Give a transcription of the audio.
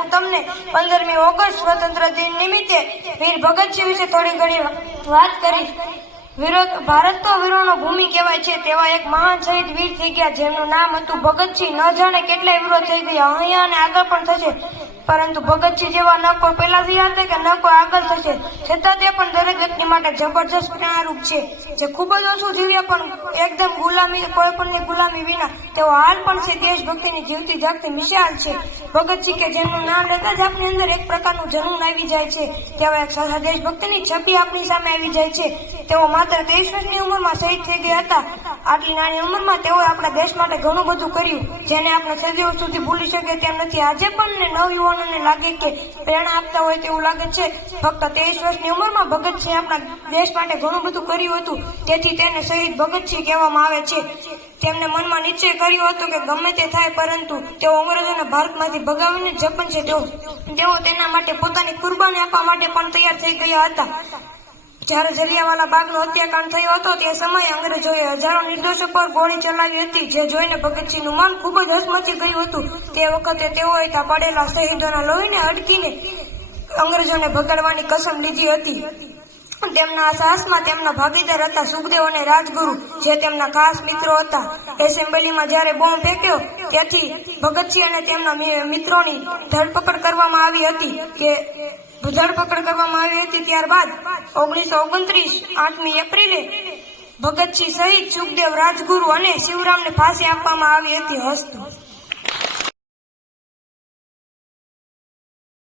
હું તમને પંદરમી ઓગસ્ટ સ્વતંત્ર દિન નિમિત્તે વીર ભગતસિંહ વિશે થોડી ઘણી વાત કરીશ. વિરોધ ભારત તો વીરોનો ભૂમિ કહેવાય છે તેવા એક મહાન શહીદ વીર થઈ ગયા જેમનું નામ હતું ભગતસિંહ. ન જાણે કેટલાય વીરો થઈ ગયા. અહીંયા અને આગળ પણ થશે. પરંતુ ભગતસિંહ જેવા ન કોઈ પહેલાથી હતા કે ન કોઈ આગળ થશે. છતાં તે પણ દરેક વ્યક્તિ માટે જબરજસ્ત પ્રેરણારૂપ છે, જે ખૂબ જ ઓછું જીવ્યા પણ એકદમ ગુલામી, કોઈ પણની ગુલામી વિના તેઓ હાલ પણ છે દેશભક્તિની જીવતી જાગતી મિસાલ છે. ભગતસિંહ કે જેમનું નામ લેતા જ આપની અંદર એક પ્રકારનું જનુન આવી જાય છે. તેવા એક સાચા દેશભક્તિની છબી આપણી સામે આવી જાય છે. તેઓ માત્ર ત્રેવીસ વર્ષની ઉંમરમાં શહીદ થઈ ગયા હતા. આટલી નાની ઉંમરમાં તેઓએ આપણા દેશ માટે ઘણું બધું કર્યું. જેને આપણે સદીઓ સુધી ભૂલી શકે તેમ નથી. આજે પણ ને નવયુવાનોને લાગે કે પ્રેરણા આપતા હોય તેવું લાગે છે. ફક્ત ત્રેવીસ વર્ષની ઉંમરમાં ભગતસિંહ આપણા દેશ માટે ઘણું બધું કર્યું હતું. તેથી તેને શહીદ ભગતસિંહ કહેવામાં આવે છે. તેમને મનમાં નિશ્ચય કર્યો હતો કે ગમે તે થાય, પરંતુ તેઓ અંગ્રેજોને ભારતમાંથી ભગાવીને જપન છે. તેઓ તેઓ તેના માટે પોતાની કુરબાની આપવા માટે પણ તૈયાર થઈ ગયા હતા. જ્યારે જલિયાવાલા બાગનો હત્યાકાંડ થયો હતો, તે સમયે અંગ્રેજોએ હજારો નિર્દોષો પર ગોળી ચલાવી હતી, જે જોઈને ભગતસિંહનું મન ખૂબ જ હસમચી ગયું હતું. તે વખતે તેઓએ ત્યાં પડેલા શહીદોના લોહીને અડકીને અંગ્રેજોને ભગાડવાની કસમ લીધી હતી. તેમના સાહસમાં તેમના ભાગીદાર હતા સુખદેવ અને રાજગુરુ, જે તેમના ખાસ મિત્રો હતા. એસેમ્બલીમાં જ્યારે બોમ્બ ફેંક્યો, ત્યાંથી ભગતસિંહ અને તેમના મિત્રોની ધરપકડ કરવામાં આવી હતી કે ધરપકડ કરવામાં આવી હતી ત્યારબાદ ઓગણીસો ઓગણત્રીસ, આઠમી એપ્રિલે ભગતસિંહ સહિત સુખદેવ રાજગુરુ અને શિવરામને ફાંસી આપવામાં આવી હતી હસ્ત.